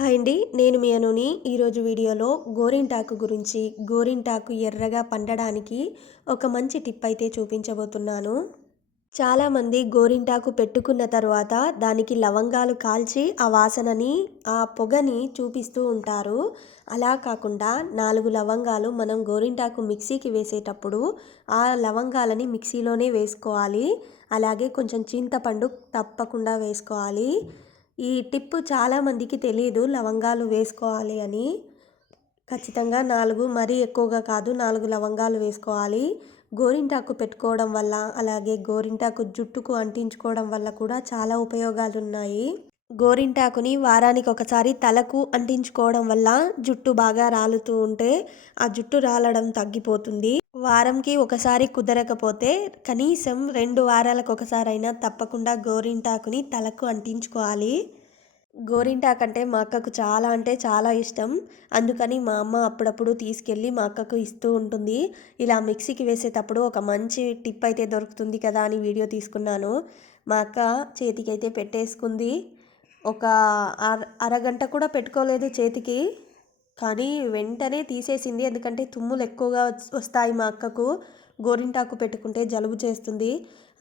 Hi అండి. నేను మీ అనుని. ఈరోజు వీడియోలో గోరింటాకు గురించి, గోరింటాకు ఎర్రగా పండడానికి ఒక మంచి టిప్ అయితే చూపించబోతున్నాను. చాలామంది గోరింటాకు పెట్టుకున్న తర్వాత దానికి లవంగాలు కాల్చి ఆ వాసనని, ఆ పొగని చూపిస్తూ ఉంటారు. అలా కాకుండా 4 లవంగాలు మనం గోరింటాకు మిక్సీకి వేసేటప్పుడు ఆ లవంగాలని మిక్సీలోనే వేసుకోవాలి. అలాగే కొంచెం చింతపండు తప్పకుండా వేసుకోవాలి. ఈ టిప్పు చాలామందికి తెలీదు లవంగాలు వేసుకోవాలి అని. ఖచ్చితంగా 4 మరీ ఎక్కువగా కాదు, 4 లవంగాలు వేసుకోవాలి. గోరింటాకు పెట్టుకోవడం వల్ల, అలాగే గోరింటాకు జుట్టుకు అంటించుకోవడం వల్ల కూడా చాలా ఉపయోగాలున్నాయి. గోరింటాకుని వారానికి ఒకసారి తలకు అంటించుకోవడం వల్ల జుట్టు బాగా రాలుతూ ఉంటే ఆ జుట్టు రాలడం తగ్గిపోతుంది. వారంకి ఒకసారి కుదరకపోతే కనీసం 2 వారాలకు ఒకసారైనా తప్పకుండా గోరింటాకుని తలకు అంటించుకోవాలి. గోరింటాకు అంటే మా అక్కకు చాలా అంటే చాలా ఇష్టం. అందుకని మా అమ్మ అప్పుడప్పుడు తీసుకెళ్ళి మా అక్కకు ఇస్తూ ఉంటుంది. ఇలా మిక్సీకి వేసేటప్పుడు ఒక మంచి టిప్ అయితే దొరుకుతుంది కదా అని వీడియో తీసుకున్నాను. మా అక్క చేతికైతే పెట్టేసుకుంది. ఒక అరగంట కూడా పెట్టుకోలేదు చేతికి. కానీ వెంటనే తీసేసింది. ఎందుకంటే తుమ్ములు ఎక్కువగా వస్తాయి మా అక్కకు. గోరింటాకు పెట్టుకుంటే జలుబు చేస్తుంది.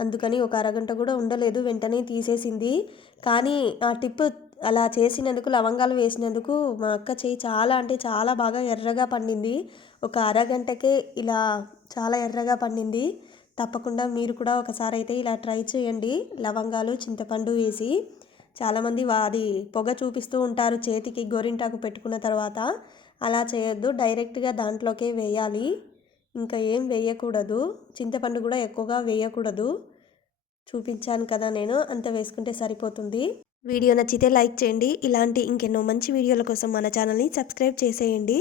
అందుకని ఒక అరగంట కూడా ఉండలేదు, వెంటనే తీసేసింది. కానీ ఆ టిప్ అలా చేసినందుకు, లవంగాలు వేసినందుకు మా అక్క చెయ్యి చాలా అంటే చాలా బాగా ఎర్రగా పండింది. ఒక అరగంటకే ఇలా చాలా ఎర్రగా పండింది. తప్పకుండా మీరు కూడా ఒకసారి అయితే ఇలా ట్రై చేయండి. లవంగాలు, చింతపండు వేసి. చాలామంది అది పొగ చూపిస్తూ ఉంటారు చేతికి గోరింటాకు పెట్టుకున్న తర్వాత. అలా చేయొద్దు, డైరెక్ట్గా దాంట్లోకే వేయాలి. ఇంకా ఏం వేయకూడదు. చింతపండు కూడా ఎక్కువగా వేయకూడదు. చూపించాను కదా నేను, అంత వేసుకుంటే సరిపోతుంది. వీడియో నచ్చితే లైక్ చేయండి. ఇలాంటి ఇంకెన్నో మంచి వీడియోల కోసం మన ఛానల్ని సబ్స్క్రైబ్ చేసేయండి.